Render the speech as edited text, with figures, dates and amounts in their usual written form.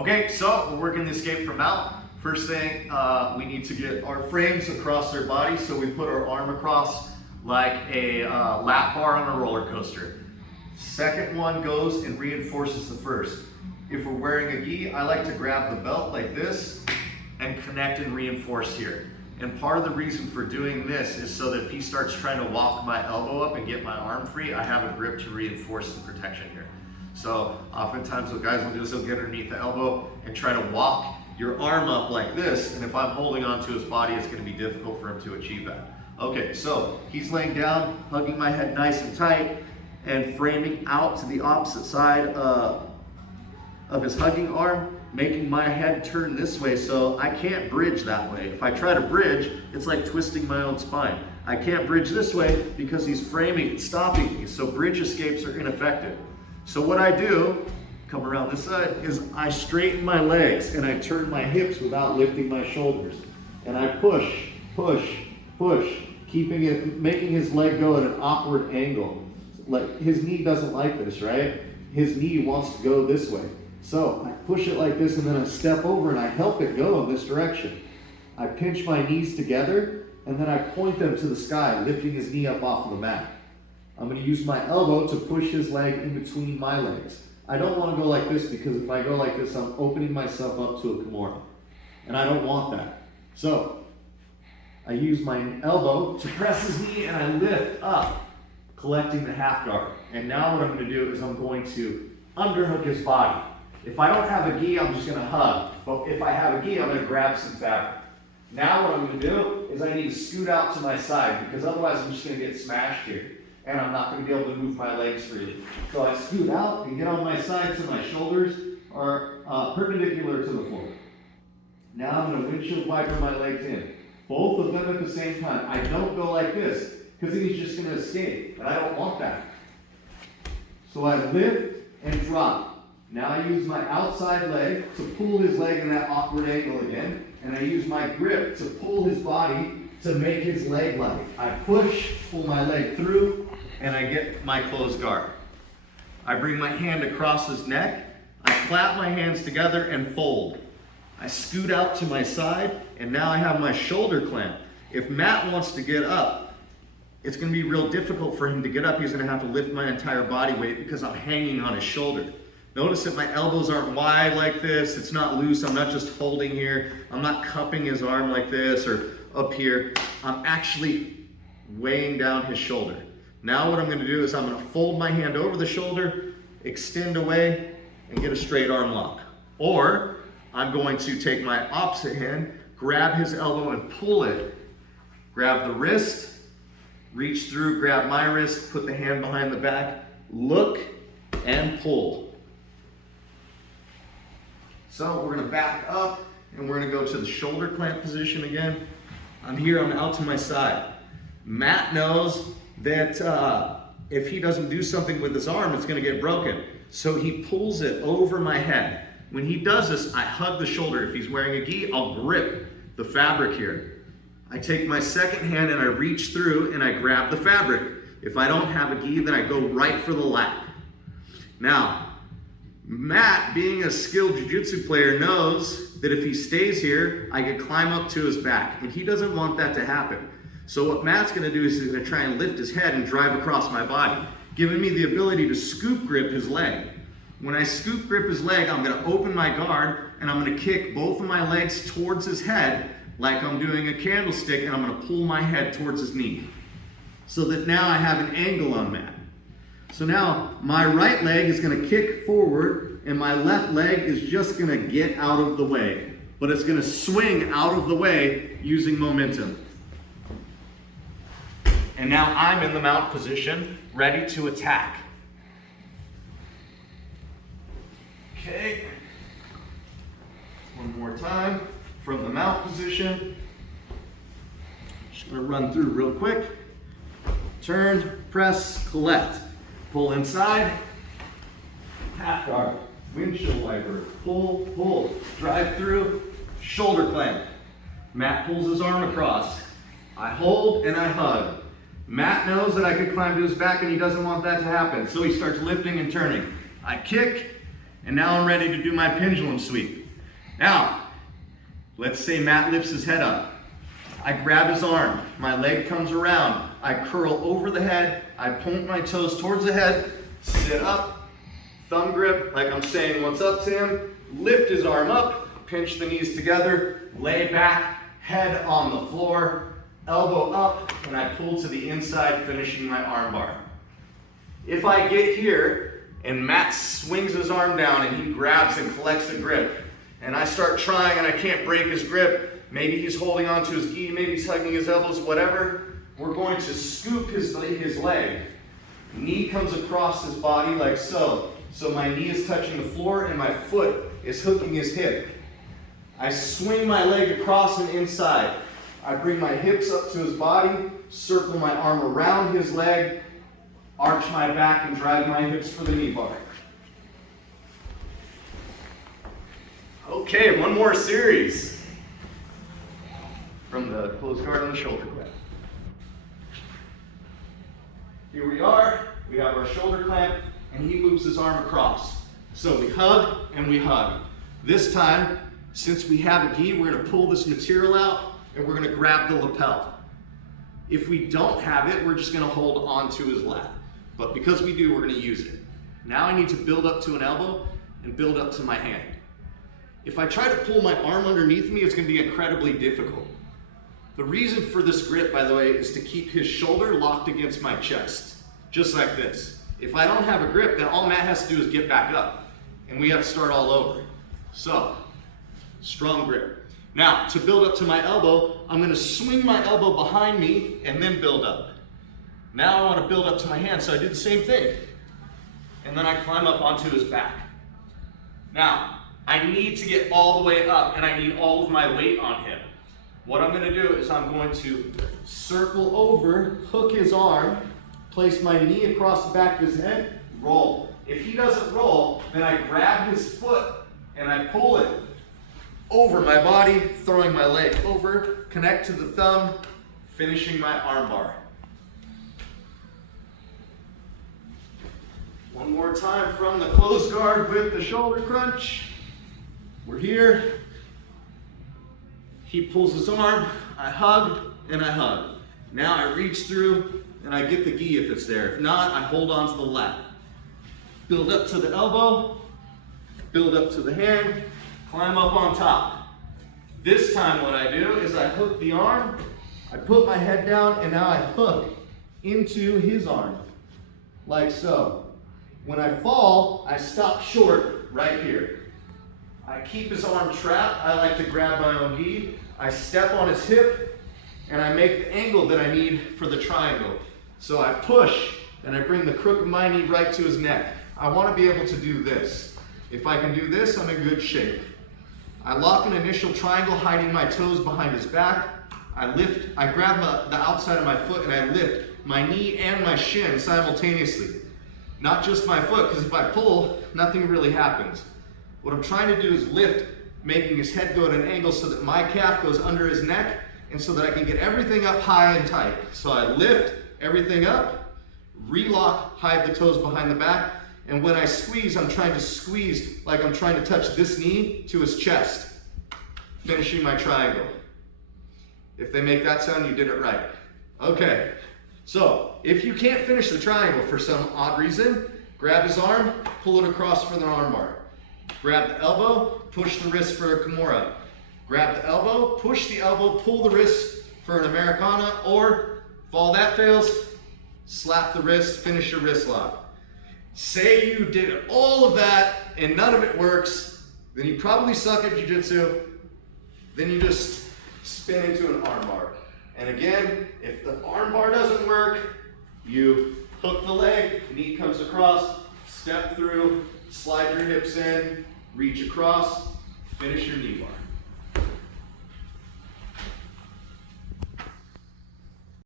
Okay, so we're working the escape from out. First thing, we need to get our frames across their body, so we put our arm across like a lap bar on a roller coaster. Second one goes and reinforces the first. If we're wearing a gi, I like to grab the belt like this and connect and reinforce here. And part of the reason for doing this is so that if he starts trying to walk my elbow up and get my arm free, I have a grip to reinforce the protection here. So oftentimes what guys will do is they'll get underneath the elbow and try to walk your arm up like this, and if I'm holding onto his body, it's going to be difficult for him to achieve that. Okay, so he's laying down, hugging my head nice and tight, and framing out to the opposite side of his hugging arm, making my head turn this way, so I can't bridge that way. If I try to bridge, it's like twisting my own spine. I can't bridge this way because he's framing, stopping me, so bridge escapes are ineffective. So what I do, come around this side, is I straighten my legs and I turn my hips without lifting my shoulders. And I push, push, push, making his leg go at an awkward angle. Like his knee doesn't like this, right? His knee wants to go this way. So I push it like this and then I step over and I help it go in this direction. I pinch my knees together and then I point them to the sky, lifting his knee up off of the mat. I'm going to use my elbow to push his leg in between my legs. I don't want to go like this because if I go like this, I'm opening myself up to a Kimura. And I don't want that. So I use my elbow to press his knee and I lift up, collecting the half guard. And now what I'm going to do is I'm going to underhook his body. If I don't have a gi, I'm just going to hug. But if I have a gi, I'm going to grab some fabric. Now what I'm going to do is I need to scoot out to my side because otherwise I'm just going to get smashed here. And I'm not going to be able to move my legs freely. So I scoot out and get on my side so my shoulders are perpendicular to the floor. Now I'm going to windshield wiper my legs in. Both of them at the same time. I don't go like this because then he's just going to escape. And I don't want that. So I lift and drop. Now I use my outside leg to pull his leg in that awkward angle again. And I use my grip to pull his body to make his leg light. I push, pull my leg through, and I get my closed guard. I bring my hand across his neck, I clap my hands together and fold. I scoot out to my side, and now I have my shoulder clamp. If Matt wants to get up, it's going to be real difficult for him to get up. He's going to have to lift my entire body weight because I'm hanging on his shoulder. Notice that my elbows aren't wide like this. It's not loose. I'm not just holding here. I'm not cupping his arm like this or up here. I'm actually weighing down his shoulder. Now what I'm going to do is I'm going to fold my hand over the shoulder, extend away, and get a straight arm lock. Or I'm going to take my opposite hand, grab his elbow and pull it. Grab the wrist, reach through, grab my wrist, put the hand behind the back, look, and pull. So we're going to back up and we're going to go to the shoulder clamp position again. I'm here, I'm out to my side. Matt knows that if he doesn't do something with his arm, it's going to get broken. So he pulls it over my head. When he does this, I hug the shoulder. If he's wearing a gi, I'll grip the fabric here. I take my second hand and I reach through and I grab the fabric. If I don't have a gi, then I go right for the lap. Now, Matt, being a skilled jiu-jitsu player, knows that if he stays here, I can climb up to his back, and he doesn't want that to happen. So what Matt's going to do is he's going to try and lift his head and drive across my body, giving me the ability to scoop grip his leg. When I scoop grip his leg, I'm going to open my guard, and I'm going to kick both of my legs towards his head like I'm doing a candlestick, and I'm going to pull my head towards his knee. So that now I have an angle on Matt. So now my right leg is going to kick forward and my left leg is just going to get out of the way. But it's going to swing out of the way using momentum. And now I'm in the mount position, ready to attack. Okay. One more time from the mount position. Just going to run through real quick. Turn, press, collect. Pull inside, half guard, windshield wiper, pull, pull, drive through, shoulder clamp. Matt pulls his arm across. I hold and I hug. Matt knows that I could climb to his back and he doesn't want that to happen, so he starts lifting and turning. I kick And now I'm ready to do my pendulum sweep. Now, let's say Matt lifts his head up. I grab his arm, my leg comes around, I curl over the head, I point my toes towards the head, sit up, thumb grip like I'm saying what's up to him, lift his arm up, pinch the knees together, lay back, head on the floor, elbow up, and I pull to the inside, finishing my arm bar. If I get here and Matt swings his arm down and he grabs and collects a grip, and I start trying and I can't break his grip, maybe he's holding on to his gi, maybe he's hugging his elbows, whatever, we're going to scoop his leg. Knee comes across his body like so. So my knee is touching the floor and my foot is hooking his hip. I swing my leg across and inside. I bring my hips up to his body, circle my arm around his leg, arch my back and drag my hips for the knee bar. Okay, one more series from the closed guard on the shoulder clamp. Here we are, we have our shoulder clamp, and he moves his arm across. So we hug and we hug. This time, since we have a gi, we're gonna pull this material out and we're gonna grab the lapel. If we don't have it, we're just gonna hold onto his lat. But because we do, we're gonna use it. Now I need to build up to an elbow and build up to my hand. If I try to pull my arm underneath me, it's gonna be incredibly difficult. The reason for this grip, by the way, is to keep his shoulder locked against my chest, just like this. If I don't have a grip, then all Matt has to do is get back up, and we have to start all over. So, strong grip. Now, to build up to my elbow, I'm gonna swing my elbow behind me and then build up. Now I wanna build up to my hand, so I do the same thing. And then I climb up onto his back. Now, I need to get all the way up, and I need all of my weight on him. What I'm gonna do is I'm going to circle over, hook his arm, place my knee across the back of his head, roll. If he doesn't roll, then I grab his foot and I pull it over my body, throwing my leg over, connect to the thumb, finishing my arm bar. One more time from the closed guard with the shoulder crunch. We're here. He pulls his arm, I hug, and I hug. Now I reach through and I get the gi if it's there. If not, I hold on to the lat. Build up to the elbow, build up to the hand, climb up on top. This time what I do is I hook the arm, I put my head down, and now I hook into his arm, like so. When I fall, I stop short right here. I keep his arm trapped. I like to grab my own gi. I step on his hip, and I make the angle that I need for the triangle. So I push, and I bring the crook of my knee right to his neck. I want to be able to do this. If I can do this, I'm in good shape. I lock an initial triangle, hiding my toes behind his back. I grab the outside of my foot, and I lift my knee and my shin simultaneously. Not just my foot, because if I pull, nothing really happens. What I'm trying to do is lift, making his head go at an angle so that my calf goes under his neck, and so that I can get everything up high and tight. So I lift everything up, relock, hide the toes behind the back, and when I squeeze, I'm trying to squeeze like I'm trying to touch this knee to his chest, finishing my triangle. If they make that sound, you did it right. Okay, so if you can't finish the triangle for some odd reason, grab his arm, pull it across for the arm bar. Grab the elbow, push the wrist for a Kimura. Grab the elbow, push the elbow, pull the wrist for an Americana, or if all that fails, slap the wrist, finish your wrist lock. Say you did all of that and none of it works, then you probably suck at jiu-jitsu. Then you just spin into an arm bar. And again, if the arm bar doesn't work, you hook the leg, knee comes across, step through, slide your hips in, reach across, finish your knee bar.